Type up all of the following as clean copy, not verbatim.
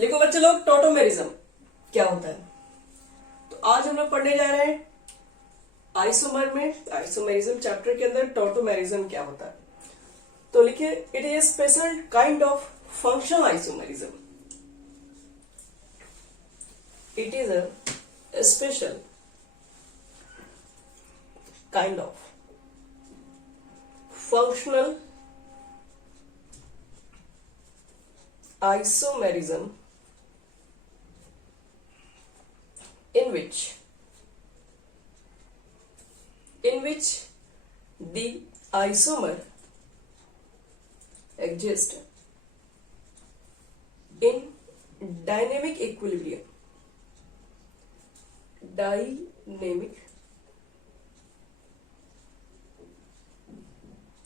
लिखो बच्चे लोग, टॉटोमेरिज्म क्या होता है। तो आज हम लोग पढ़ने जा रहे हैं आइसोमर में, आइसोमेरिज्म चैप्टर के अंदर टॉटोमेरिज्म क्या होता है। तो लिखिए, it is special kind of functional isomerism. It is a special kind of functional isomerism in which the isomer exists in dynamic equilibrium.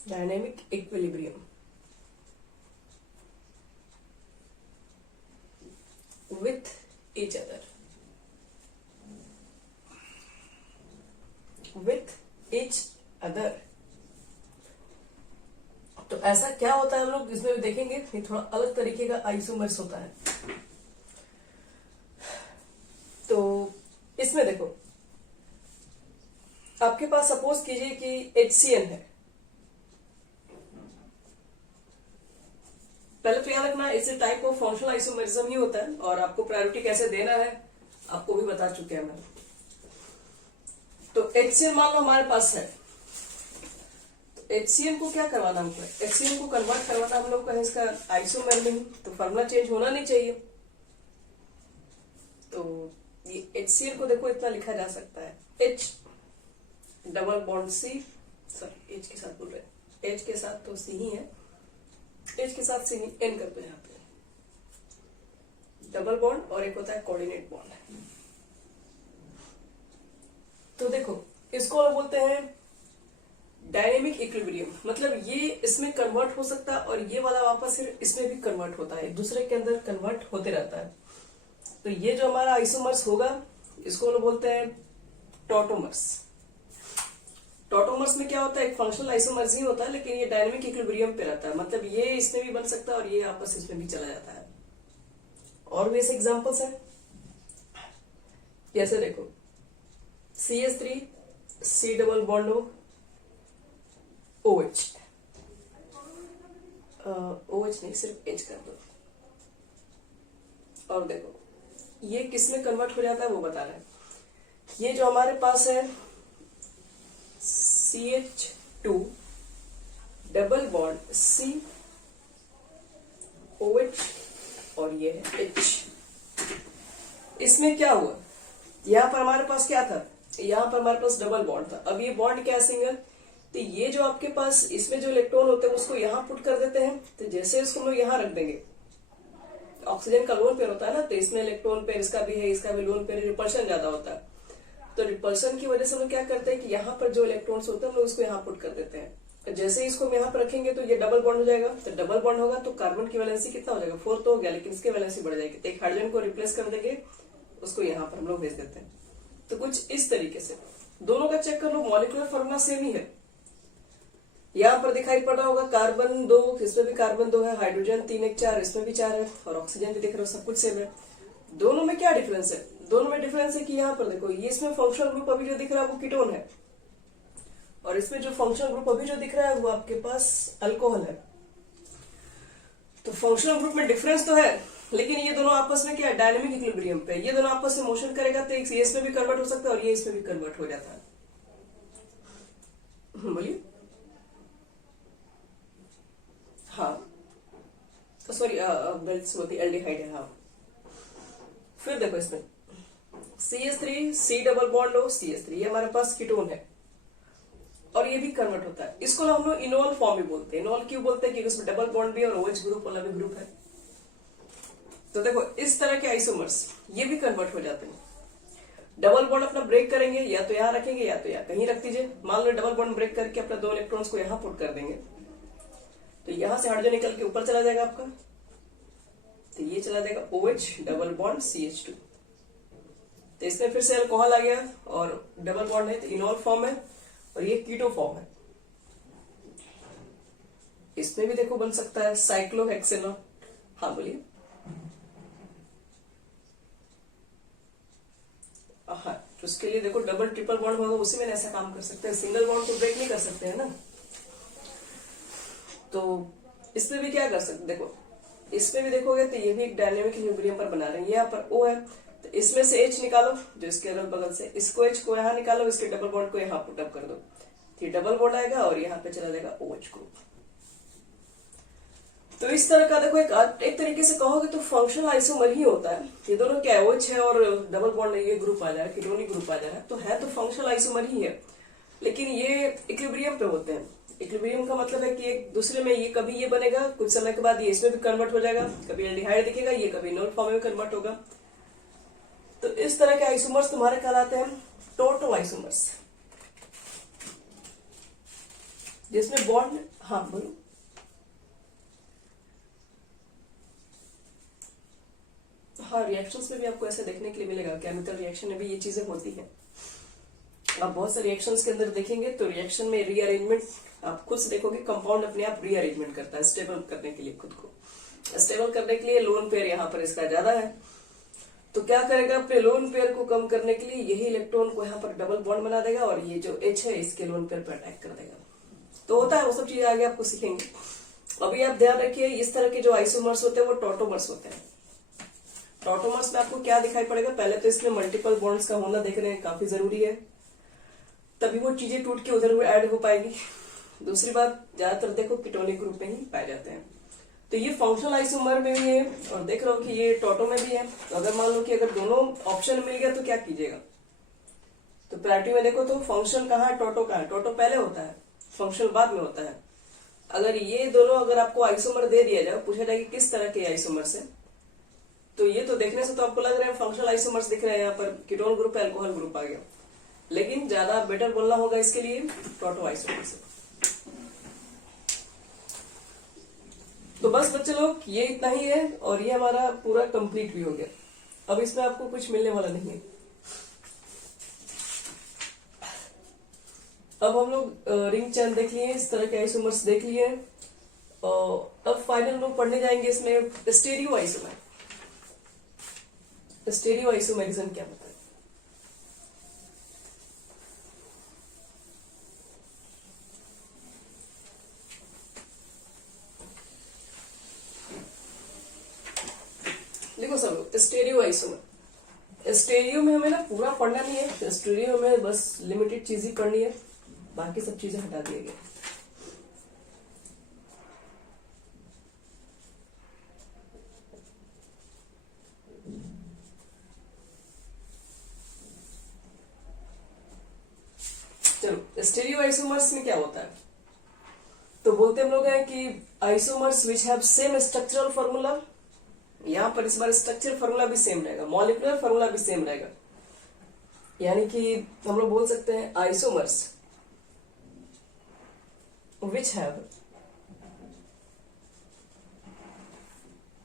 Dynamic equilibrium with each other. तो ऐसा क्या होता है हम लोग इसमें भी देखेंगे। ये थोड़ा अलग तरीके का आइसोमर्स होता है। तो इसमें देखो, आपके पास सपोज कीजिए कि HCN है। पहले तो याद रखना, इस टाइप ऑफ फंक्शनल आइसोमेरिज्म ही होता है और आपको प्रायोरिटी कैसे देना है आपको भी बता चुके हैं मैं। तो HCN मान लो हमारे पास है, तो HCN को क्या करवाना हमको, HCN को कन्वर्ट करवाना हम लोग का है इसका आइसोमर में, तो फॉर्मूला चेंज होना नहीं चाहिए। तो ये HCN को देखो इतना लिखा जा सकता है, H double bond C, sorry H के साथ बोल रहे हैं, H के साथ तो C ही है, H के साथ C N कर दो यहाँ पे, डबल बॉन्ड और एक होता है कोऑर्डिनेट बॉन्ड। तो देखो, इसको हम बोलते हैं डायनेमिक इक्विलिब्रियम, मतलब ये इसमें कन्वर्ट हो सकता है और ये वाला वापस फिर इसमें भी कन्वर्ट होता है, एक दूसरे के अंदर कन्वर्ट होते रहता है। तो ये जो हमारा आइसोमर्स होगा इसको हम बोलते हैं टॉटोमर्स। टॉटोमर्स में क्या होता है, एक फंक्शनल आइसोमर्स ही होता है, लेकिन ये डायनेमिक इक्विलिब्रियम पे रहता है, मतलब ये इसमें भी बन सकता है और ये आपस इसमें भी चला जाता है। और भी ऐसे एग्जांपल्स हैं, जैसे देखो CH3 C double bond OH, OH नहीं सिर्फ H कर दो। और देखो ये किस में कन्वर्ट हो जाता है वो बता रहे हैं। ये जो हमारे पास है CH2 double bond C OH और ये है H, इसमें क्या हुआ, यहां पर हमारे पास क्या था, यहां पर हमारे पास डबल बॉन्ड था। अब ये बॉन्ड क्या है, सिंगल। तो ये जो आपके पास इसमें जो इलेक्ट्रॉन होते हैं उसको यहां पुट कर देते हैं। तो जैसे इसको हम लोग यहां रख देंगे, ऑक्सीजन का लोन पेयर होता है ना, तो इसमें इलेक्ट्रॉन पेयर इसका भी है, इसका भी लोन पेयर, रिपल्शन ज्यादा होता है। तो रिपल्शन की वजह से हम लोग क्या करते हैं कि यहाँ पर जो इलेक्ट्रॉन्स होते हैं हम लोग इसको यहाँ पुट कर देते हैं। तो जैसे ही इसको हम यहाँ पर रखेंगे तो ये डबल बॉन्ड हो जाएगा। तो डबल बॉन्ड होगा तो कार्बन की वैलेंसी कितना हो जाएगा, 4 तो हो गया, लेकिन इसकी वैलेंसी बढ़ जाएगी। तो एक हाइड्रोजन को रिप्लेस कर देंगे, उसको यहाँ पर हम लोग भेज देते हैं। तो कुछ इस तरीके से दोनों का चेक कर लो, मॉलिक्यूलर फॉर्मूला सेम ही है। यहाँ पर दिखाई पड़ रहा होगा कार्बन 2, इसमें भी कार्बन 2 है, हाइड्रोजन 3 1 4, इसमें भी 4 है, और ऑक्सीजन भी दिख रहा है, सब कुछ सेम है। दोनों में क्या डिफरेंस है, दोनों में डिफरेंस है कि यहाँ पर देखो ये इसमें फंक्शनल ग्रुप अभी जो दिख रहा है वो कीटोन है, और इसमें जो फंक्शनल ग्रुप अभी जो दिख रहा है वो आपके पास अल्कोहल है। तो फंक्शनल ग्रुप में डिफरेंस तो है, लेकिन ये दोनों आपस में क्या है, डायनेमिक इक्विलिब्रियम पे, ये दोनों आपस में मोशन करेगा तो ये इसमें भी कन्वर्ट हो सकता है और ये इसमें भी कन्वर्ट हो जाता है। बोलिए। हाँ सॉरी, एल्डिहाइड है। हाँ, फिर देखो इसमें CH3 C double bond CH3, ये हमारे पास कीटोन है और ये भी कन्वर्ट होता है। इसको हम लोग इनोल फॉर्म भी बोलते हैं। इनोल क्यों बोलते हैं, क्योंकि उसमें डबल बॉन्ड भी है और OH ग्रुप वाला भी ग्रुप है। तो देखो इस तरह के आइसोमर्स ये भी कन्वर्ट हो जाते हैं। डबल बॉन्ड अपना ब्रेक करेंगे, या तो यहाँ रखेंगे या तो यहाँ कहीं रख दीजिए। मान लो डबल बॉन्ड ब्रेक करके अपना 2 इलेक्ट्रॉन्स को यहाँ पुट कर देंगे, तो यहां से हाइड्रोजन निकल के ऊपर चला जाएगा आपका, तो ये चला जाएगा OH डबल बॉन्ड CH2। तो इसमें फिर से अल्कोहल आ गया और डबल बॉन्ड है तो इनोल फॉर्म है, और ये कीटो फॉर्म है। इसमें भी देखो बन सकता है साइक्लोहेक्सेनॉन। हाँ बोलिए। हाँ, तो उसके लिए देखो डबल ट्रिपल बॉन्ड होगा, उसी में ऐसा काम कर सकते हैं, सिंगल बॉन्ड तो ब्रेक नहीं कर सकते हैं ना। तो इसमें भी क्या कर सकते, देखो इसमें भी देखोगे तो ये भी एक डायनेमिक इक्विलिब्रियम पर बना रहे हैं। यहाँ पर O है तो इसमें से H निकालो जो इसके अगल बगल से, इसको H को यहाँ निकालो, इसके डबल बॉन्ड को यहाँ पुटअप कर दो, ये डबल बॉन्ड आएगा और यहाँ पे चला जाएगा OH ग्रुप। तो इस तरह का देखो एक तरीके से कहोगे तो फंक्शनल आइसोमर ही होता है। ये दोनों क्या है, OH है और डबल बॉन्ड ये ग्रुप आ जाए, कीटोनिक ग्रुप आ जाए, तो है तो फंक्शनल आइसोमर ही है, लेकिन ये इक्विलिब्रियम पे होते हैं। इक्विलिब्रियम का मतलब है कि एक दूसरे में ये कभी ये बनेगा, कुछ समय के बाद ये इसमें भी कन्वर्ट हो जाएगा, कभी एल्डिहाइड दिखेगा, ये कभी नॉन फॉर्म में कन्वर्ट होगा। तो इस तरह के आइसोमर्स तुम्हारे कहलाते हैं टोटो आइसोमर्स, जिसमें बॉन्ड, हाँ बोलो। हाँ, रिएक्शंस में भी आपको ऐसे देखने के लिए मिलेगा, केमिकल रिएक्शन में भी ये चीजें होती हैं। आप बहुत सारे रिएक्शंस के अंदर देखेंगे तो रिएक्शन में रीअरेंजमेंट आप खुद से देखोगे, कंपाउंड अपने आप रीअरेंजमेंट करता है स्टेबल करने के लिए, खुद को स्टेबल करने के लिए। लोन पेयर यहाँ पर इसका ज्यादा है, तो क्या करेगा, अपने लोन पेयर को कम करने के लिए यही इलेक्ट्रॉन को यहाँ पर डबल बॉन्ड बना देगा और ये जो H है इसके लोन पेयर पर अटैक कर देगा। तो होता है, वो सब चीजें आगे आपको सीखेंगे। अभी आप ध्यान रखिए, इस तरह के जो आइसोमर्स होते हैं वो टॉटोमर्स होते हैं। टॉटोमर्स में आपको क्या दिखाई पड़ेगा, पहले तो इसमें मल्टीपल बॉन्ड्स का होना देख रहे हैं, काफी जरूरी है, तभी वो चीजें टूट के उधर ऐड हो पाएगी। दूसरी बात, ज्यादातर देखो कीटोनिक ग्रुप में ही पाए जाते हैं। तो ये फंक्शनल आइसोमर में भी है और देख रहे हो कि ये टोटो में भी है। तो अगर मान लो कि अगर दोनों ऑप्शन मिल गया तो क्या कीजिएगा, तो प्रायोरिटी में देखो तो फंक्शन कहाँ है, टोटो कहाँ है, टोटो पहले होता है, फंक्शन बाद में होता है। अगर ये दोनों अगर आपको आइसोमर दे दिया जाए, पूछा जाए कि किस तरह के आइसोमर्स है, तो ये तो देखने से तो आपको लग रहा है फंक्शनल आइसोमर्स दिख रहे हैं, यहाँ पर कीटोन ग्रुप अल्कोहल ग्रुप आ गया, लेकिन ज्यादा बेटर बोलना होगा इसके लिए टोटो आइसोमर्स। तो बस बच्चे लोग ये इतना ही है और ये हमारा पूरा कंप्लीट भी हो गया। अब इसमें आपको कुछ मिलने वाला नहीं है। अब हम लोग रिंग चैन देख लिए, इस तरह के आइसोमर्स देख लिए, और अब फाइनल लोग पढ़ने जाएंगे इसमें स्टेरियो आइसोमर। स्टेरियो आइसोमेरिज्म क्या होता है। देखो सब स्टेरियो आइसोमर, स्टेरियो में हमें ना पूरा पढ़ना नहीं है, स्टेरियो में बस लिमिटेड चीज ही पढ़नी है, बाकी सब चीजें हटा दिए गए। चलो स्टेरियो आइसोमर्स में क्या होता है, तो बोलते हम लोग हैं कि isomers which have same structural formula. यहां पर इस बार स्ट्रक्चर फॉर्मूला भी सेम रहेगा, मॉलिक्यूलर फॉर्मूला भी सेम रहेगा, यानी कि हम लोग बोल सकते हैं isomers which have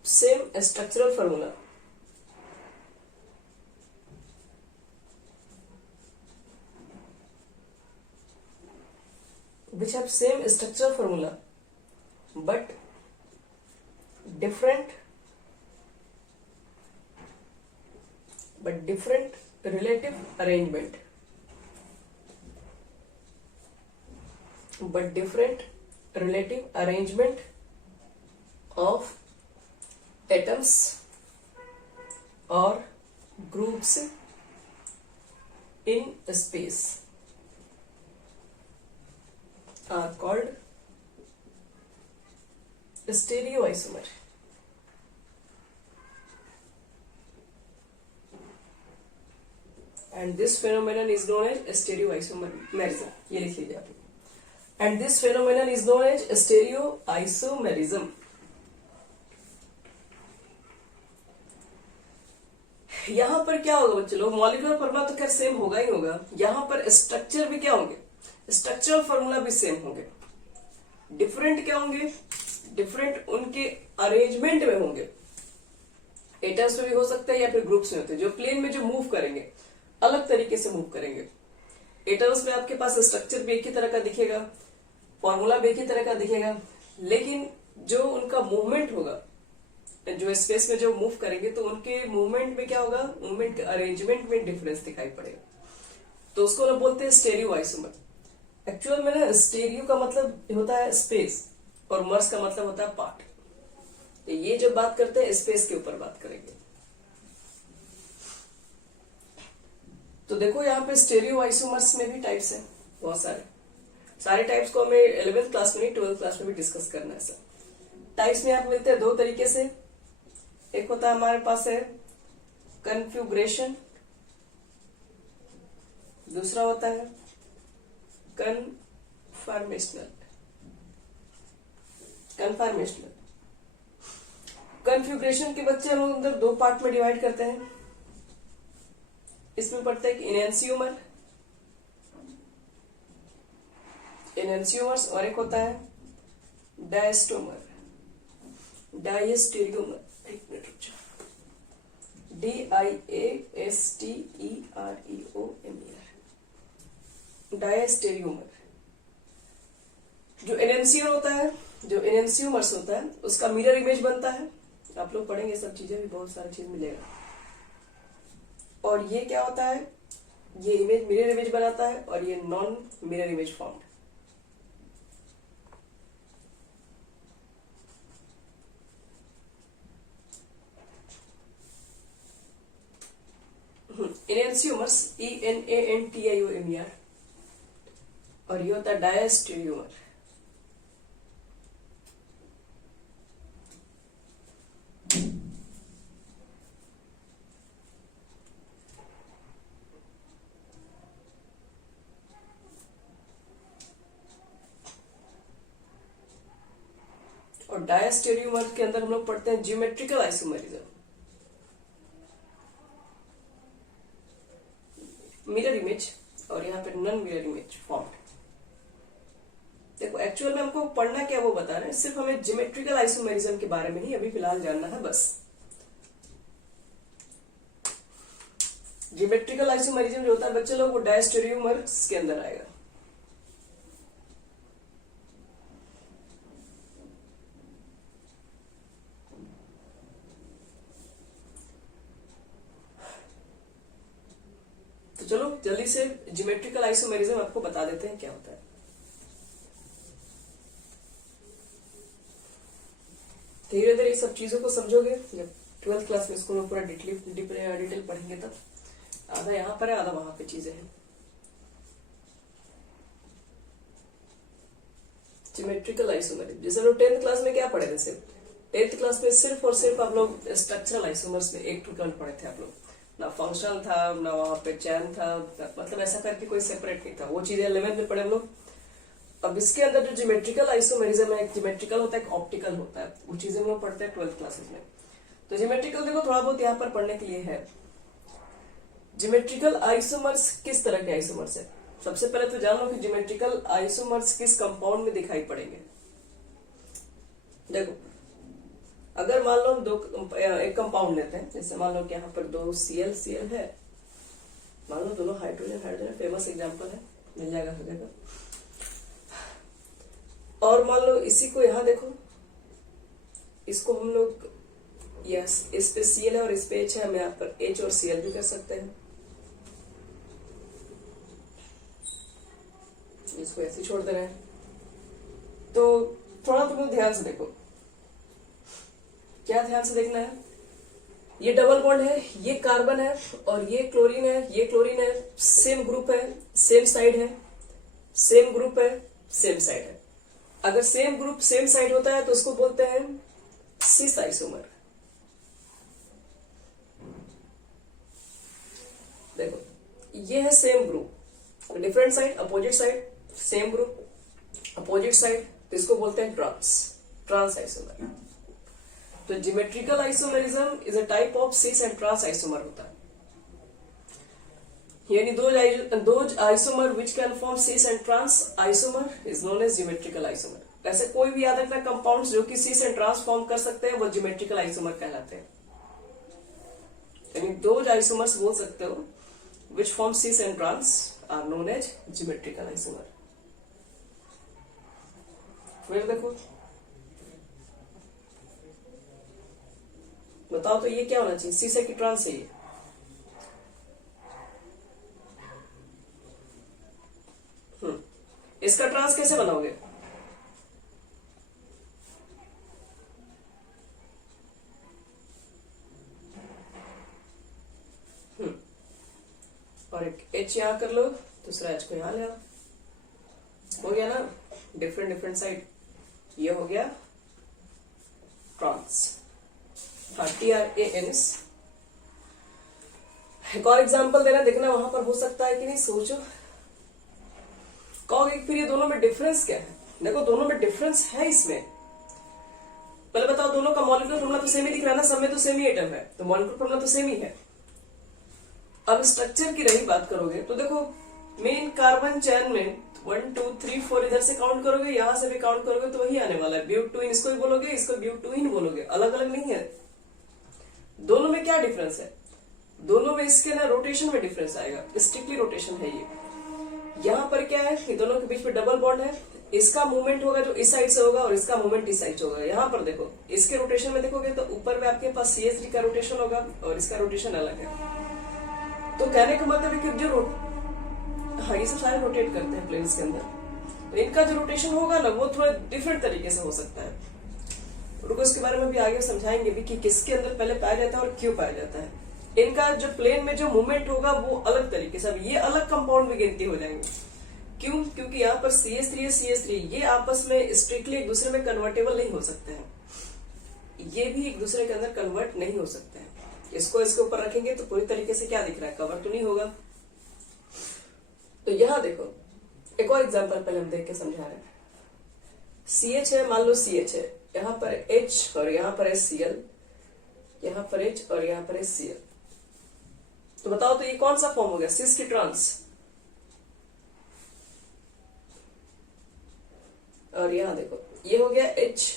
same structural formula which have same structural formula but different relative arrangement, of atoms or groups in space are called stereoisomer. And this phenomenon is known as stereoisomerism. ये लिख लीजिए आप। And this phenomenon is known as stereoisomerism. यहाँ पर क्या होगा बच्चों लोग, मॉलिक्यूलर फॉर्मूला तो खैर सेम होगा ही होगा, यहाँ पर स्ट्रक्चर भी क्या होंगे, स्ट्रक्चरल फॉर्मूला भी सेम होंगे। डिफरेंट क्या होंगे, डिफरेंट उनके अरेंजमेंट में होंगे। एटम्स में भी हो सकता है या फिर ग्रुप्स में होते हैं, जो प्लेन में जो मूव करेंगे अलग तरीके से मूव करेंगे। एटम्स में आपके पास स्ट्रक्चर भी एक ही तरह का दिखेगा, फॉर्मूला भी एक ही तरह का दिखेगा, लेकिन जो उनका मूवमेंट होगा जो स्पेस में जो मूव करेंगे तो उनके मूवमेंट में क्या होगा, मूवमेंट के अरेंजमेंट में डिफरेंस दिखाई पड़ेगा, तो उसको हम बोलते हैं स्टेरियो आइसोमर। एक्चुअल में ना स्टेरियो का मतलब होता है स्पेस और मर्स का मतलब होता है पार्ट। तो ये जब बात करते हैं स्पेस के ऊपर बात करेंगे। तो देखो यहाँ पे स्टेरियो आइसोमर्स में भी टाइप्स है बहुत सारे टाइप्स को हमें 11th क्लास में नहीं 12th क्लास में भी डिस्कस करना है सर। टाइप्स में आप मिलते हैं दो तरीके से, एक होता है हमारे पास है कन्फ्यूग्रेशन, दूसरा होता है कन्फॉर्मेशनल। कन्फ्यूग्रेशन के बच्चे हम लोग अंदर दो पार्ट में डिवाइड करते हैं। इसमें पढ़ते हैं कि इनएंसियोमर्स और एक होता है डायस्टेरियोमर। एक मिनट रुक जाओ, DIASTEREOMER, डायस्टेरियोमर। जो इनएंसियोमर्स होता है उसका मिरर इमेज बनता है, आप लोग पढ़ेंगे सब चीजें भी, बहुत सारा चीज मिलेगा। और ये क्या होता है, ये इमेज मिरर इमेज बनाता है और ये non mirror image form. Enantiomers ENANTIOMER और ये होता है डायस्टेरियोमर। और डायस्टेरियोमर के अंदर हम लोग पढ़ते हैं ज्योमेट्रिकल आइसोमेरिज्म, मिरर इमेज और यहाँ पे नॉन मिरर इमेज फॉर्म। देखो एक्चुअल में हमको पढ़ना क्या वो बता रहे हैं, सिर्फ हमें ज्योमेट्रिकल आइसोमेरिज्म के बारे में ही अभी फिलहाल जानना है बस। ज्योमेट्रिकल आइसोमेरिज्म जो होता है बच्चे लोग वो डायस्टेरियोमर्स के अंदर आएगा। तो चलो जल्दी से ज्योमेट्रिकल आइसोमेरिज्म आपको बता देते हैं क्या होता है। धीरे धीरे सब चीजों को समझोगे, जब 12th क्लास में इसको हम पूरा डिटेल पढ़ेंगे तब आधा यहाँ पर है आधा वहां पे चीजें हैं। ज्योमेट्रिकल आइसोमेरिज्म जैसे लोग 10th क्लास में क्या पढ़े थे, सिर्फ 10th क्लास में सिर्फ और सिर्फ आप लोग स्ट्रक्चरल आइसोमर्स में 1 to 12 पढ़े थे आप लोग, ना फंक्शनल था ना वहां पे चैन था, मतलब ऐसा करके कोई सेपरेट नहीं था, वो चीजें 11th में पढ़े हम लोग। अब इसके अंदर जो ज्योमेट्रिकल आइसोमेरिज्म है, एक ज्योमेट्रिकल होता है एक ऑप्टिकल होता है, वो चीजें हम लोग पढ़ते हैं 12th क्लासेस में। तो ज्योमेट्रिकल देखो थोड़ा बहुत यहाँ पर पढ़ने के लिए है। ज्योमेट्रिकल आइसोमर्स किस तरह के आइसोमर्स है, सबसे पहले तो जान लो कि ज्योमेट्रिकल आइसोमर्स किस कंपाउंड में दिखाई पड़ेंगे। देखो अगर मान लो एक कंपाउंड लेते हैं, जैसे मान लो कि यहाँ पर 2 Cl है, मान लो दोनों हाइड्रोजन हाइड्रोजन, फेमस एग्जांपल है, मिल जाएगा हर जगह। और मान लो इसी को यहाँ देखो, इसको हम लोग यस इस पे Cl है और इस पे H है, हम यहाँ पर H और Cl भी कर सकते हैं। इसको ऐसे छोड़ दे रहे हैं। तो थोड़ा तुम लोग ध्यान से देखो, क्या ध्यान से देखना है, ये डबल बॉन्ड है, ये कार्बन है और ये क्लोरीन है, ये क्लोरीन है, सेम ग्रुप है, सेम साइड है, सेम ग्रुप है, सेम साइड है। अगर सेम ग्रुप सेम साइड होता है तो उसको बोलते हैं सिस आइसोमर। देखो ये है same group, different side, opposite side, same group, opposite side, तो इसको बोलते हैं ट्रांस आइसोमर। तो geometrical isomerism is a type of cis and trans isomer होता है, यानी दो isomer which can form cis and trans isomer is known as geometrical isomer. ऐसे कोई भी याद रखना कंपाउंड्स जो कि सिस एंड ट्रांस फॉर्म कर सकते हैं वो ज्योमेट्रिकल आइसोमर कहलाते हैं। यानी दो आइसोमर्स बोल सकते हो which form cis and trans are known as geometrical isomer. फिर देखो बताओ तो ये क्या होना चाहिए, सी से कि ट्रांस है ये? इसका ट्रांस कैसे बनाओगे? और एक एच यहां कर लो, दूसरा एच को यहां ले आओ, हो गया ना, डिफरेंट डिफरेंट साइड, ये हो गया ट्रांस, TRANS। एक और एग्जांपल देना, देखना वहां पर हो सकता है कि नहीं, सोचो। कहोगे फिर ये दोनों में डिफरेंस क्या है? देखो दोनों में डिफरेंस है इसमें। पहले बताओ, दोनों का मॉलिक्यूलर फॉर्मूला तो सेम ही दिख रहा है ना, सब में तो सेम ही एटम है, तो मॉलिक्यूलर फॉर्मूला तो सेम ही है। अब स्ट्रक्चर की रही बात करोगे तो देखो, मेन कार्बन चैन में 1 2 3 4 इधर से काउंट करोगे, यहां से भी काउंट करोगे तो वही आने वाला है, ब्यूटूइन इसको ही बोलोगे, इसको ब्यूटूइन बोलोगे, अलग अलग नहीं है। दोनों में क्या डिफरेंस है? दोनों में इसके ना रोटेशन में डिफरेंस आएगा, स्ट्रिक्टली रोटेशन है ये। यहाँ पर क्या है कि दोनों के बीच में डबल बॉन्ड है, इसका मूवमेंट होगा जो इस साइड से होगा और इसका मूवमेंट इस साइड से होगा। यहाँ पर देखो, इसके रोटेशन में देखोगे तो ऊपर में आपके पास CH3 का रोटेशन होगा और इसका रोटेशन अलग है। तो कहने का मतलब है कि जो हाँ, ये सब सारे रोटेट करते हैं प्लेन्स के अंदर, तो इनका जो रोटेशन होगा ना वो थोड़ा डिफरेंट तरीके से हो सकता है। रुको, इसके बारे में भी आगे समझाएंगे भी कि किसके अंदर पहले पाया जाता है और क्यों पाया जाता है। इनका जो प्लेन में जो मूवमेंट होगा वो अलग तरीके से, अब ये अलग कंपाउंड में गिनती हो जाएंगे। क्यों? क्योंकि यहाँ पर CH3 है, CH3 ये आपस में स्ट्रिक्टली एक दूसरे में कन्वर्टेबल नहीं हो सकते हैं, ये भी एक दूसरे के अंदर कन्वर्ट नहीं हो सकते हैं। इसको इसके ऊपर रखेंगे तो पूरी तरीके से क्या दिख रहा है, कवर तो नहीं होगा। तो यहाँ देखो, एक और एग्जांपल पहले हम देख के समझा रहे हैं। CH है, मान लो CH है, यहाँ पर H और यहाँ पर है Cl, यहाँ पर H और यहाँ पर है Cl। तो बताओ तो ये कौन सा फॉर्म हो गया, सिस की ट्रांस? और यहाँ देखो, ये हो गया H,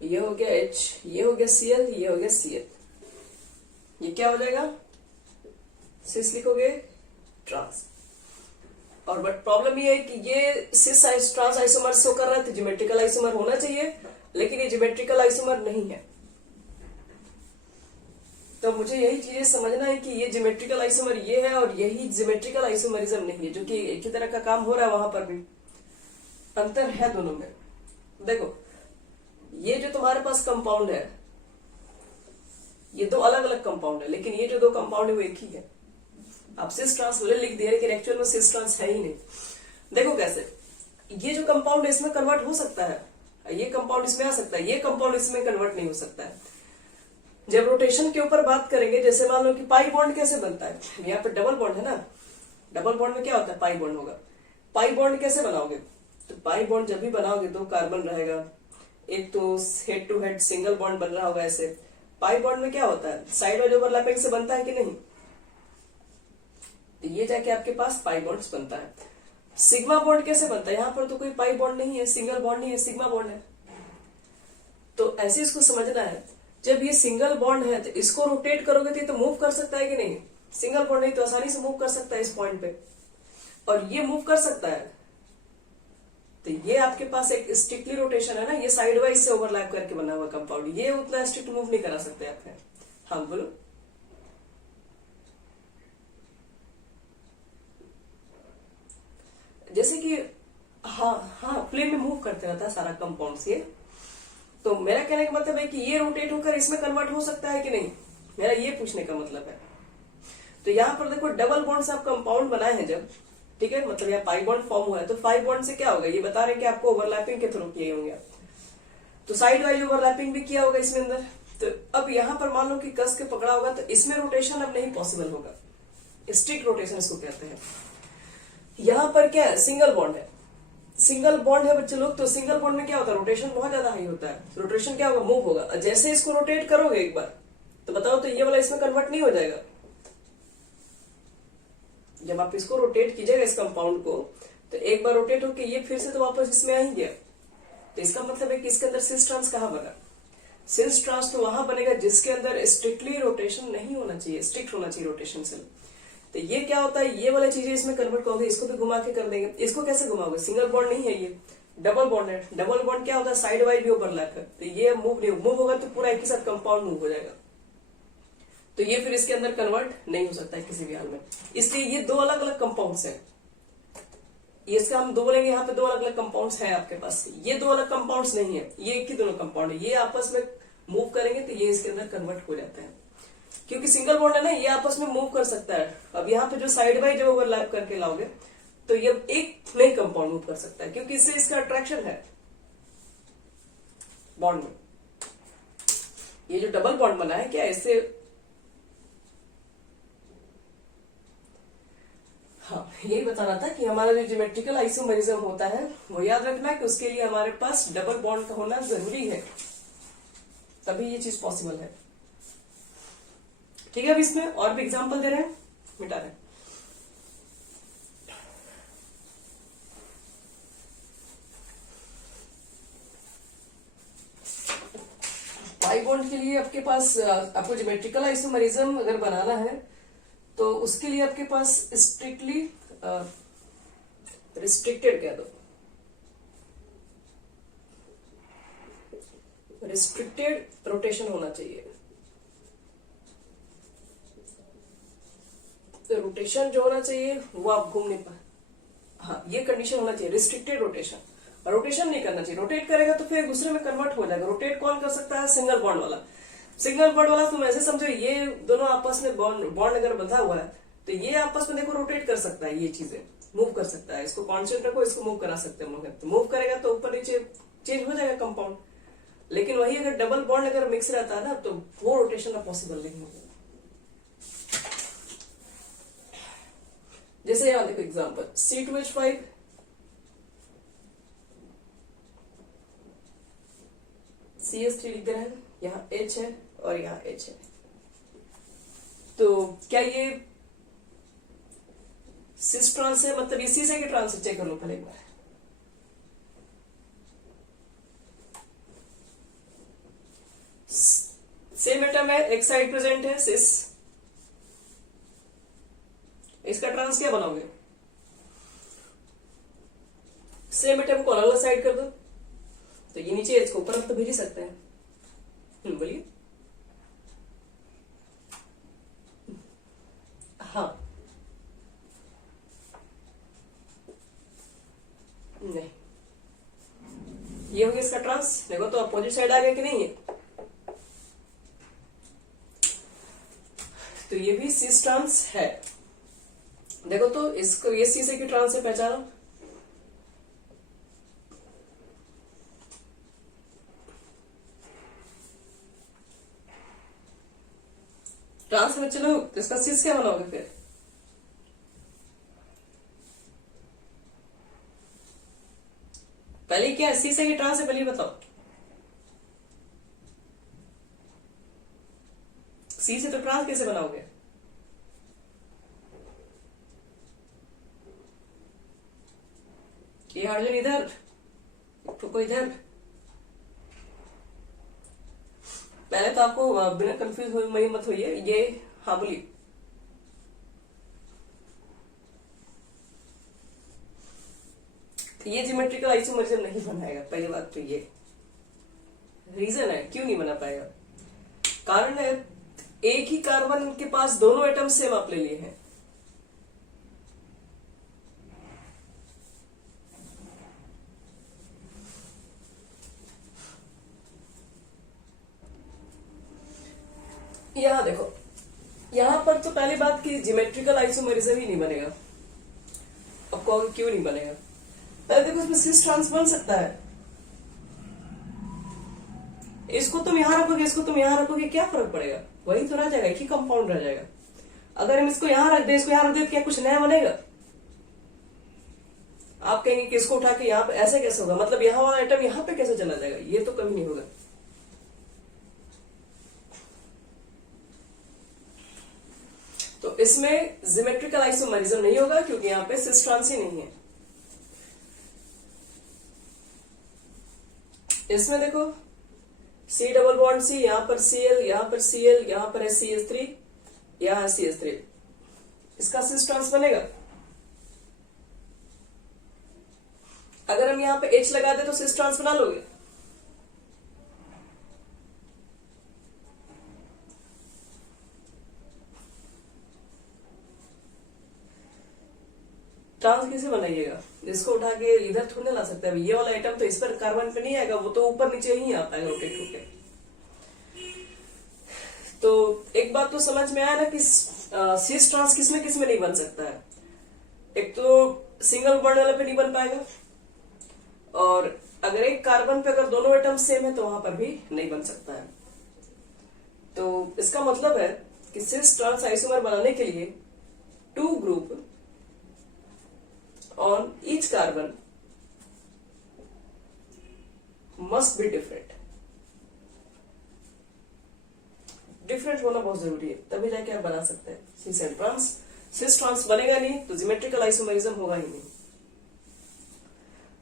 ये हो गया H, ये हो गया Cl, ये हो गया Cl, ये क्या हो जाएगा, सिस लिखोगे, ट्रांस। और बट प्रॉब्लम ये है कि ये सिस ट्रांस आइसोमर शो कर रहा है, तो ज्योमेट्रिकल आइसोमर होना चाहिए, लेकिन ये ज्योमेट्रिकल आइसोमर नहीं है। तो मुझे यही चीजें समझना है कि ये ज्योमेट्रिकल आइसोमर ये है और यही ज्योमेट्रिकल आइसोमरिज्म नहीं है, जो कि एक ही तरह का काम हो रहा है, वहां पर भी अंतर है दोनों में। देखो, ये जो तुम्हारे पास कंपाउंड है, ये दो अलग अलग कंपाउंड है, लेकिन ये जो दो कंपाउंड है वो एक ही है। आप सिस ट्रांस बोले लिख दिया, लेकिन एक्चुअल में सिस ट्रांस है ही नहीं। देखो कैसे, ये जो कंपाउंड है इसमें कन्वर्ट हो सकता है, ये कंपाउंड इसमें आ सकता है, ये कंपाउंड इसमें कन्वर्ट नहीं हो सकता है। जब रोटेशन के ऊपर बात करेंगे, जैसे मान लो कि पाई बॉन्ड कैसे बनता है, यहाँ पर डबल बॉन्ड है ना, डबल बॉन्ड में क्या होता है, पाई बॉन्ड होगा। पाई बॉन्ड कैसे बनाओगे, तो पाई बॉन्ड जब भी बनाओगे दो कार्बन रहेगा, एक तो head to head single bond बन रहा होगा ऐसे। पाई बॉन्ड में क्या होता है, साइड वाइज ओवरलैपिंग से बनता है कि नहीं, तो ये जाके आपके पास पाई बॉन्ड्स बनता है। सिग्मा बॉन्ड कैसे बनता है, यहाँ पर तो कोई पाई बॉन्ड नहीं है, सिंगल बॉन्ड नहीं है, सिग्मा बॉन्ड है। तो ऐसे इसको समझना है, जब ये सिंगल बॉन्ड है तो इसको रोटेट करोगे तो ये तो मूव कर सकता है कि नहीं, सिंगल बॉन्ड नहीं तो आसानी से मूव कर सकता है इस पॉइंट पे, और ये मूव कर सकता है, तो ये आपके पास एक स्ट्रिक्टली रोटेशन है ना, ये साइड वाइज से ओवरलैप करके बना हुआ कंपाउंड, ये उतना स्ट्रिक्ट मूव नहीं करा सकते आप। हाँ बोलो, जैसे कि हाँ प्लेन में मूव करते रहता है सारा कंपाउंड ये। तो मेरा कहने का मतलब है कि ये रोटेट होकर इसमें कन्वर्ट हो सकता है कि नहीं, मेरा ये पूछने का मतलब है। तो यहाँ पर देखो, डबल बॉन्ड से आप कंपाउंड बनाए हैं जब, ठीक है, मतलब यहाँ पाई बॉन्ड फॉर्म हुआ है, तो पाई बॉन्ड से क्या होगा, ये बता रहे कि आपको ओवरलैपिंग के थ्रू किए होंगे, तो साइड वाइज ओवरलैपिंग भी किया होगा इसमें अंदर। तो अब यहाँ पर मान लो कि कस के पकड़ा होगा, तो इसमें रोटेशन अब नहीं पॉसिबल होगा, स्ट्रिक्ट रोटेशन इसको कहते हैं। यहाँ पर क्या है, सिंगल बॉन्ड है, सिंगल बॉन्ड है बच्चे लोग, तो सिंगल बॉन्ड में क्या होता है, रोटेशन बहुत ज्यादा हाई होता है, रोटेशन क्या होगा, मूव होगा। जैसे इसको रोटेट करोगे एक बार, तो बताओ तो ये वाला इसमें कन्वर्ट नहीं हो जाएगा। जब आप इसको रोटेट कीजिएगा इस कंपाउंड को, तो एक बार रोटेट होके ये फिर से तो वापस इसमें आ ही गया, तो इसका मतलब है कि इसके अंदर सिस ट्रांस कहाँ बना, सिस ट्रांस तो वहां बनेगा जिसके अंदर स्ट्रिक्टली रोटेशन नहीं होना चाहिए, स्ट्रिक्ट होना चाहिए रोटेशन से। तो ये क्या होता है, ये वाला चीजें इसमें कन्वर्ट करोगे, इसको भी घुमा के कर देंगे। इसको कैसे घुमाओगे, सिंगल बॉन्ड नहीं है ये, डबल बॉन्ड है, डबल बॉन्ड क्या होता है, साइड वाइड भी ओवरलैप है, तो ये मूव होगा तो पूरा एक ही साथ कंपाउंड मूव हो जाएगा, तो ये फिर इसके अंदर कन्वर्ट नहीं हो सकता है किसी भी हाल में। इसलिए ये दो अलग अलग कंपाउंड्स हैं, ये इसका हम दो बोलेंगे, यहाँ पे दो अलग अलग कंपाउंड्स हैं आपके पास, ये दो अलग कंपाउंड्स नहीं है, ये एक ही दोनों कंपाउंड है, ये आपस में मूव करेंगे तो ये इसके अंदर कन्वर्ट हो जाते हैं, क्योंकि सिंगल बॉन्ड है ना, ये आपस में मूव कर सकता है। अब यहाँ पे जो साइड बाई जो ओवरलैप करके लाओगे तो ये एक नहीं कंपाउंड मूव कर सकता है, क्योंकि इससे इसका अट्रैक्शन है बॉन्ड में। ये जो डबल बॉन्ड बना है क्या, इससे हाँ यही बताना था कि हमारा जो ज्योमेट्रिकल आइसोमेरिज्म होता है वो याद रखना कि उसके लिए हमारे पास डबल बॉन्ड का होना जरूरी है, तभी ये चीज पॉसिबल है। ठीक है, अब इसमें और भी एग्जांपल दे रहे हैं, मिटा रहे हैं। पाई बॉन्ड के लिए आपके पास आपको ज्योमेट्रिकल आइसोमेरिज्म अगर बनाना है तो उसके लिए आपके पास स्ट्रिक्टली रिस्ट्रिक्टेड कह दो, रिस्ट्रिक्टेड रोटेशन होना चाहिए। तो रोटेशन जो होना चाहिए वो आप घूम नहीं पा, हाँ ये कंडीशन होना चाहिए, रिस्ट्रिक्टेड रोटेशन। रोटेशन नहीं करना चाहिए, रोटेट करेगा तो फिर दूसरे में कन्वर्ट हो जाएगा। रोटेट कौन कर सकता है, सिंगल बॉन्ड वाला। सिंगल बॉन्ड वाला तुम ऐसे समझो, ये दोनों आपस में बॉन्ड अगर बंधा हुआ है तो ये आपस में देखो रोटेट कर सकता है, ये चीजें मूव कर सकता है। इसको कांस्टेंट रखो, इसको मूव करा सकते हैं हम लोग, तो मूव करेगा तो ऊपर नीचे चेंज हो जाएगा कंपाउंड। लेकिन वही अगर डबल बॉन्ड अगर मिक्स रहता है ना तो वो रोटेशन पॉसिबल नहीं होगा। जैसे यहां देखो एग्जांपल C2H5, CH3 लिख दे रहे हैं, यहाँ H है और यहाँ H है। तो क्या ये सिस ट्रांस है, मतलब ये सिस है कि ट्रांस है, चेक कर लो पहले एक बार। सेम एटम है, एक साइड प्रेजेंट है सिस, इसका ट्रांस क्या बनाओगे, सेम एटम को अलग अलग साइड कर दो, तो ये नीचे इसको ऊपर तो भेज ही सकते हैं। बोलिए हाँ, नहीं ये हो गया इसका ट्रांस। देखो तो अपोजिट साइड आ गया कि नहीं है, तो ये भी सिस ट्रांस है। देखो तो इसको ये सी से की ट्रांस से पहचानो, ट्रांस में चलो तो इसका सिस क्या बनाओगे फिर, पहले क्या सी से की ट्रांस है, पहले बताओ। सी से तो ट्रांस कैसे बनाओगे, ये हाइड्रोजन इधर, ठोको इधर। पहले तो आपको बिना कंफ्यूज हुई मत होइए, ये हाँ बोलिए। ये ज्योमेट्रिकल आइसोमेरिज्म नहीं बनाएगा, पहली बात तो ये रीजन है क्यों नहीं बना पाएगा। कारण है एक ही कार्बन के पास दोनों एटम सेम आप ले लिए हैं, यहां देखो, यहां पर तो पहली बात की ज्योमेट्रिकल आइसोमेरिज्म ही नहीं बनेगा। अब कहोगे क्यों नहीं बनेगा, पहले देखो इसमें सिस ट्रांस बन सकता है, इसको तुम यहां रखोगे, इसको तुम यहां रखोगे, क्या फर्क पड़ेगा, वही तो रह जाएगा, एक ही कंपाउंड रह जाएगा। अगर हम इसको यहां रख दे, इसको यहां रख दे, क्या कुछ नया बनेगा। आप कहेंगे कि इसको उठा के यहाँ पे ऐसे कैसे होगा, मतलब यहाँ वाला आइटम यहाँ पे कैसे चला जाएगा, ये तो कभी नहीं होगा। तो इसमें ज्योमेट्रिकल आइसोमेरिज्म नहीं होगा क्योंकि यहाँ पे सिस ट्रांस ही नहीं है। इसमें देखो C डबल बॉन्ड C, यहां पर Cl, यहां पर Cl, यहां पर है CH3, यहां है CH3, इसका सिस ट्रांस बनेगा। अगर हम यहाँ पे H लगा दे तो सिस ट्रांस बना लोगे? ट्रांस कैसे बनाइएगा? इसको उठा के इधर थोड़ी ना ला सकते हैं। ये वाला आइटम तो इस पर कार्बन पे नहीं आएगा, वो तो ऊपर नीचे ही आ पाएगा रोटेट होके। तो एक बात तो समझ में आया ना कि सिस ट्रांस किसमें किसमें नहीं बन सकता है। एक तो सिंगल बॉन्ड वाले पे नहीं बन पाएगा, और अगर एक कार्बन पे अगर दोनों एटम सेम है तो वहां पर भी नहीं बन सकता है। तो इसका मतलब है कि सिस ट्रांस आइसोमर बनाने के लिए two group on each carbon must be different. Different होना बहुत जरूरी है, तभी जाके आप बना सकते हैं सिस एंड ट्रांस। सिस ट्रांस बनेगा नहीं तो जियोमेट्रिकल आइसोमेरिज्म होगा ही नहीं।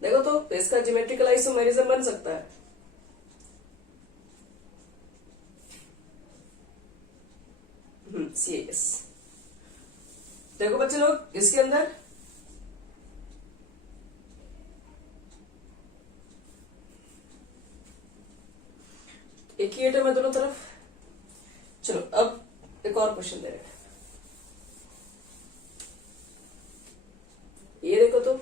देखो तो इसका जियोमेट्रिकल आइसोमेरिज्म बन सकता है। CAS। देखो बच्चे लोग, इसके अंदर एक ही एटम है दोनों तरफ। चलो अब एक और क्वेश्चन दे रहे हैं। ये देखो तो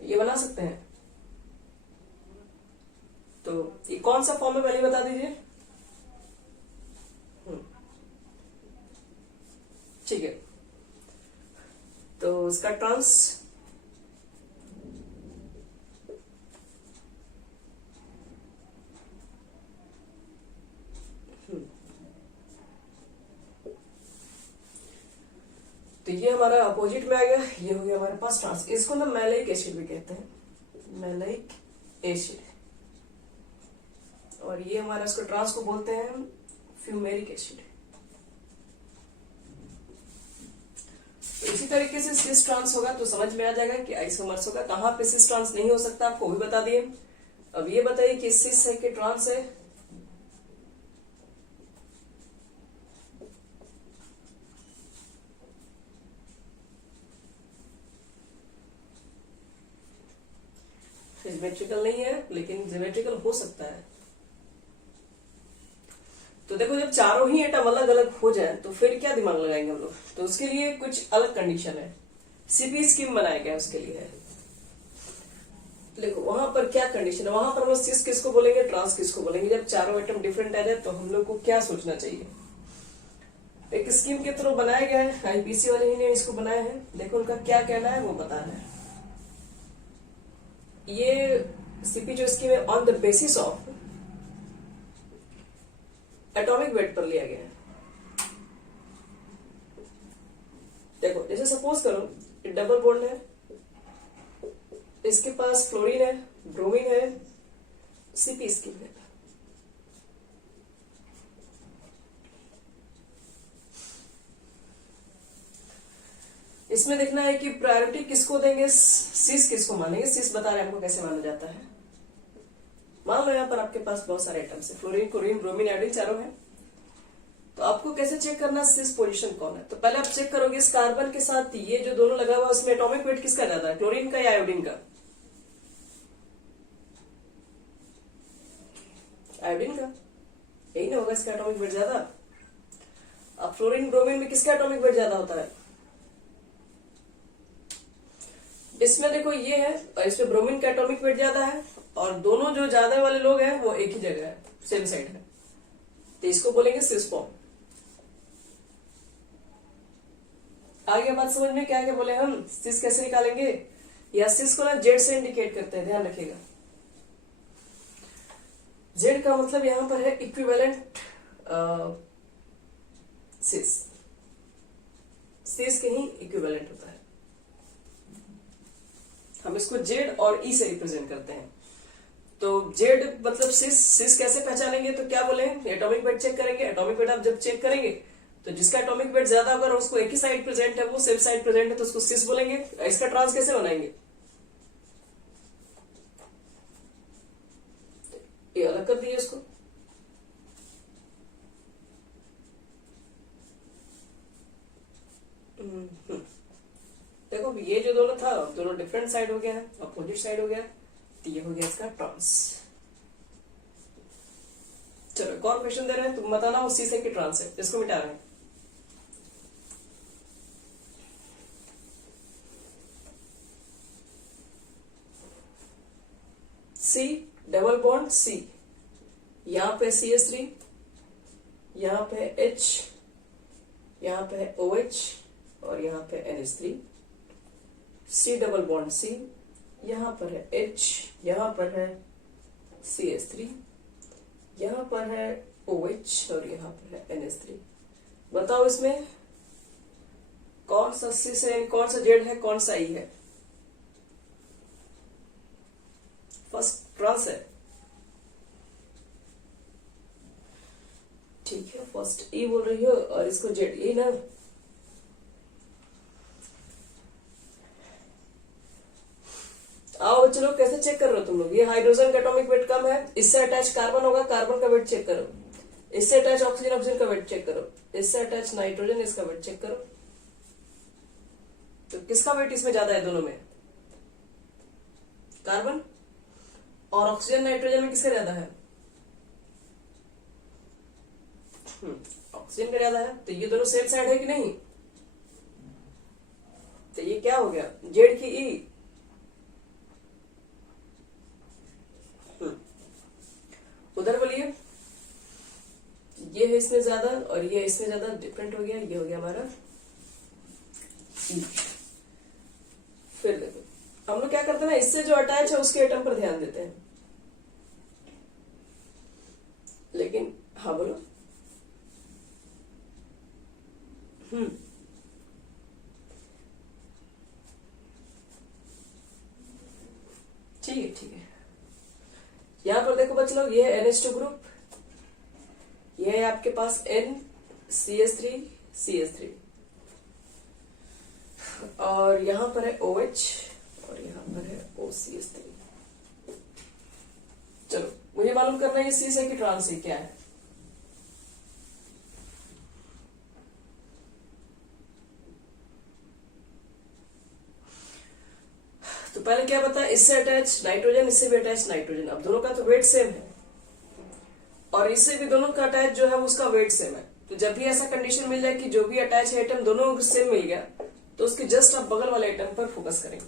ये बना सकते हैं। तो ये कौन सा फॉर्म है पहले बता दीजिए। ठीक है, तो इसका ट्रांस तो ये हमारा अपोजिट में आ गया। ये हो गया हमारे पास ट्रांस। इसको ना मैलाइक एसिड भी कहते हैं, मैलाइक एसिड। और ये हमारा इसको ट्रांस को बोलते हैं फ्यूमेरिक एसिड। इसी तरीके से सिस ट्रांस होगा तो समझ में आ जाएगा कि आइसोमर्स होगा। कहां पे सिस ट्रांस नहीं हो सकता आपको भी बता दिए। अब ये बताइए कि सिस है कि ट्रांस है। ज्योमेट्रिकल नहीं है लेकिन ज्योमेट्रिकल हो सकता है। तो देखो, जब चारों ही एटम अलग अलग हो जाए तो फिर क्या दिमाग लगाएंगे हम लोग। तो उसके लिए कुछ अलग कंडीशन है, सीपी स्कीम बनाया गया उसके लिए है। देखो वहां पर क्या कंडीशन है, वहां पर हम सिस किसको बोलेंगे, ट्रांस किसको बोलेंगे। जब चारों एटम डिफरेंट आ जाए तो हम लोग को क्या सोचना चाहिए। एक स्कीम के थ्रू बनाया गया है, आईपीसी वाले ही ने इसको बनाया है। देखो उनका क्या कहना है वो बताना है। ये सीपी जो स्कीम है on the basis of atomic weight पर लिया गया है। देखो जैसे सपोज करो डबल बॉन्ड है, इसके पास फ्लोरीन है, ब्रोमीन है, सीपी स्कीम है। इसमें देखना है कि प्रायोरिटी किसको देंगे, सिस किसको मानेंगे। सिस बता रहे हैं हमको कैसे माना जाता है। मान लो यहाँ पर आपके पास बहुत सारे आइटम्स है, फ्लोरीन, क्लोरीन, ब्रोमीन, आयोडीन चारों हैं। तो आपको कैसे चेक करना सिस पोजीशन कौन है। तो पहले आप चेक करोगे इस कार्बन के साथ ये जो दोनों लगा हुआ उसमें एटॉमिक वेट किसका ज्यादा है, क्लोरीन का या आयोडीन का। आयोडीन का, यही ना होगा इसका एटॉमिक वेट ज्यादा। अब फ्लोरीन ब्रोमीन में किसका एटॉमिक वेट ज्यादा होता है। इसमें देखो ये है और इसमें ब्रोमीन का एटॉमिक वेट ज्यादा है, और दोनों जो ज्यादा वाले लोग हैं वो एक ही जगह है, सेम साइड है। तो इसको बोलेंगे सिस फॉर्म। आगे बात समझ में क्या क्या बोले हम, सिस कैसे निकालेंगे। या सिस को ना जेड से इंडिकेट करते हैं, ध्यान रखिएगा। जेड का मतलब यहां पर है इक्विवेलेंट सिस। सिस के ही इक्विवेलेंट होता है। हम इसको जेड और ई से रिप्रेजेंट करते हैं। तो जेड मतलब सिस। सिस कैसे पहचानेंगे, तो क्या बोले, एटॉमिक वेट चेक करेंगे। एटॉमिक वेट आप जब चेक करेंगे तो जिसका एटॉमिक वेट ज्यादा होगा और उसको एक ही साइड प्रेजेंट है, वो सेम साइड प्रेजेंट है, तो उसको सिस बोलेंगे। इसका ट्रांस कैसे बनाएंगे, ये अलग कर दिए इसको। देखो ये जो दोनों था दोनों डिफरेंट साइड हो गया है, अपोजिट साइड हो गया, तो ये हो गया इसका ट्रांस। चलो एक और क्वेश्चन दे रहे हैं, तुम बताना वो सी से कि ट्रांस है, इसको मिटा रहे हैं। सी डबल बॉन्ड सी, यहां पे CH3, यहां पे H, यहां पे OH और यहां पे NH3। C double bond C, यहां पर है H, यहां पर है CH3, यहां पर है OH और यहां पर है NH3। बताओ इसमें कौन सा सी से कौन सा जेड है, कौन सा ई है? फर्स्ट ट्रांस है, ठीक है, फर्स्ट ई बोल रही हो और इसको जेड, यही ना? आओ चलो, कैसे चेक कर रहे हो तुम लोग? ये हाइड्रोजन का एटॉमिक वेट कम है, इससे अटैच कार्बन होगा, कार्बन का वेट चेक करो। इससे अटैच ऑक्सीजन, ऑक्सीजन का वेट चेक करो। इससे अटैच नाइट्रोजन, इसका वेट चेक करो। तो किसका वेट इसमें ज्यादा है दोनों में? कार्बन। और ऑक्सीजन नाइट्रोजन में किसका ज्यादा है? ऑक्सीजन का ज्यादा है। तो ये दोनों सेम साइड है कि नहीं? तो ये क्या हो गया, जेड की ई। उधर बोलिए, ये है इसमें ज्यादा और ये इसमें ज्यादा, डिफरेंट हो गया, ये हो गया हमारा ई। फिर देखो हम लोग क्या करते हैं ना, इससे जो अटैच है उसके एटम पर ध्यान देते हैं। लेकिन हाँ बोलो। ठीक है ठीक है। यहां पर देखो बच्चे लोग, ये है NH2 ग्रुप, ये है आपके पास NCH3CH3 और यहां पर है OH और यहां पर है OCH3। चलो मुझे मालूम करना है ये सी से कि ट्रांस है, क्या है? तो पहले क्या बताया, इससे अटैच नाइट्रोजन, इससे भी अटैच नाइट्रोजन। अब दोनों का तो वेट सेम है और इससे भी दोनों का अटैच जो है उसका वेट सेम है। तो जब भी ऐसा कंडीशन मिल जाए कि जो भी अटैच है एटम दोनों सेम मिल गया, तो उसके जस्ट आप बगल वाले एटम पर फोकस करेंगे।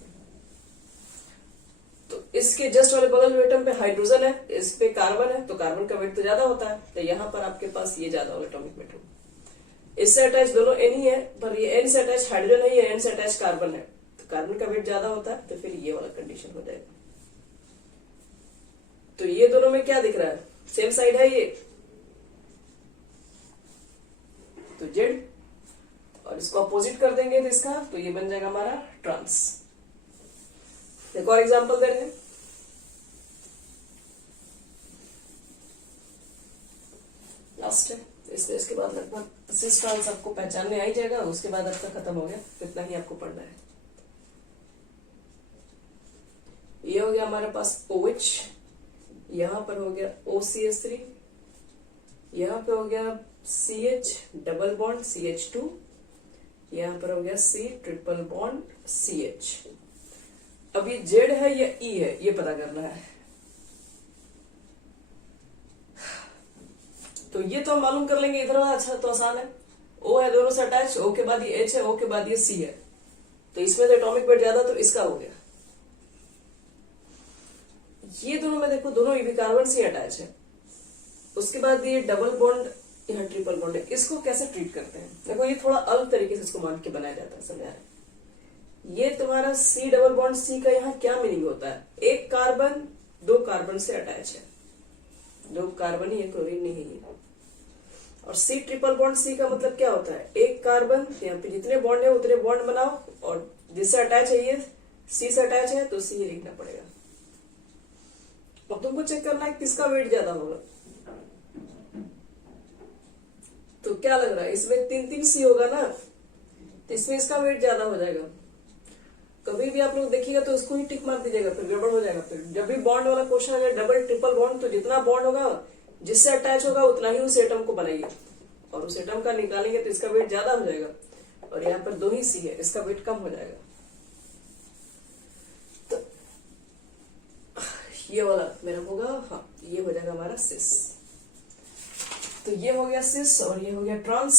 तो इसके जस्ट वाले बगल वाले एटम पे हाइड्रोजन है, इस पे कार्बन है, तो कार्बन का वेट तो ज्यादा होता है, तो यहाँ पर आपके पास ये ज्यादा वाला एटॉमिक वेट होगा। इससे अटैच दोनों N ही है, पर ये N से अटैच हाइड्रोजन है, ये N से अटैच कार्बन है, तो कार्बन का वेट ज्यादा होता है, तो फिर ये वाला कंडीशन हो जाएगा। तो ये दोनों में क्या दिख रहा है, सेम साइड है ये, तो जेड, और इसको अपोजिट कर देंगे तो इसका, तो ये बन जाएगा हमारा ट्रांस। एक और एग्जांपल दे रहे हैं, लास्ट है, तो इसके बाद लगभग सिस ट्रांस आपको पहचानने आ ही जाएगा, उसके बाद आपका खत्म हो गया, इतना ही आपको पढ़ना है। ये हो गया हमारे पास OH, यहां पर हो गया OCH3, यहां पे हो गया CH डबल बॉन्ड CH2, यहां पर हो गया C ट्रिपल बॉन्ड CH। अब ये जेड है या ई है, ये पता करना है। तो ये तो हम मालूम कर लेंगे, इधर वाला अच्छा तो आसान है। O है दोनों से अटैच, O के बाद ये H है, O के बाद ये C है, तो इसमें तो एटॉमिक वेट ज्यादा, तो इसका हो गया। ये दोनों में देखो, दोनों भी कार्बन से अटैच है। उसके बाद ये डबल बॉन्ड, यहाँ ट्रिपल बॉन्ड है। इसको कैसे ट्रीट करते हैं, देखो ये थोड़ा अलग तरीके से इसको मान के बनाया जाता है, समझा है? ये तुम्हारा C डबल बॉन्ड C का यहाँ क्या मीनिंग होता है, एक कार्बन दो कार्बन से अटैच है, दो कार्बन ही है, क्लोरीन नहीं है। और C ट्रिपल बॉन्ड C का मतलब क्या होता है, एक कार्बन, यहाँ पे जितने बॉन्ड है उतने बॉन्ड बनाओ, और जिससे अटैच है ये C से अटैच है, तो C लिखना पड़ेगा। अब तुमको चेक करना है किसका वेट ज्यादा होगा। तो क्या लग रहा है, इसमें 3 C होगा ना, तो इसमें इसका वेट ज्यादा हो जाएगा। कभी भी आप लोग देखिएगा तो उसको ही टिक मार दीजिएगा, फिर गड़बड़ हो जाएगा। फिर जब भी बॉन्ड वाला क्वेश्चन आ जाए, डबल ट्रिपल बॉन्ड, तो जितना बॉन्ड होगा जिससे अटैच होगा उतना ही उस एटम को बनाइए, और उस एटम का निकालेंगे तो इसका वेट ज्यादा हो जाएगा। और यहाँ पर 2 ही सी है, इसका वेट कम हो जाएगा। तो ये वाला मेरा होगा, हाँ ये हो जाएगा हमारा सिस। तो ये हो गया सिस और ये हो गया ट्रांस,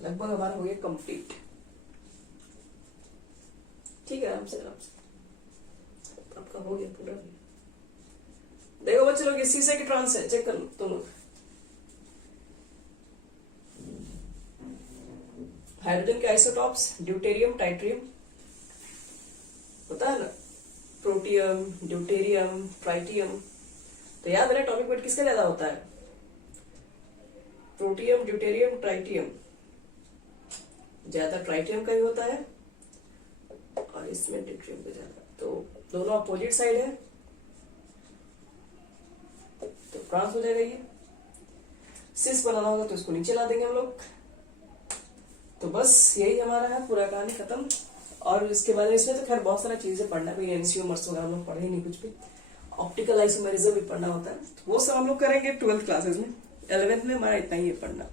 लगभग हमारा हो गया कंप्लीट। ठीक है, आराम से आपका हो गया पूरा। देखो बच्चे लोग, ये सी की ट्रांस है, चेक कर लो तुम लोग। हाइड्रोजन के आइसोटॉप्स ड्यूटेरियम, टाइट्रियम, पता है ना, प्रोटियम, ड्यूटेरियम, ट्राइटियम। तो याद है टॉपिक वेट किसका ज्यादा होता है? प्रोटियम, ड्यूटेरियम, ट्राइटियम, ज्यादा ट्राइटियम का ही होता है और इसमें ड्यूटेरियम का ज्यादा। तो दोनों अपोजिट साइड है, तो ट्रांस हो जाएगा। ये सिस बनाना होगा तो इसको नीचे ला देंगे हम लोग। तो बस यही हमारा है, पूरा कहानी खत्म। और इसके बाद इसमें तो खैर बहुत सारा चीजें पढ़ना है, एनसीओमर्स वगैरह हम लोग पढ़े ही नहीं कुछ भी। ऑप्टिकल आइसोमेरिज्म भी पढ़ना होता है, तो वो सब हम लोग करेंगे 12th क्लासेस में। 11th में हमारा इतना ही है पढ़ना।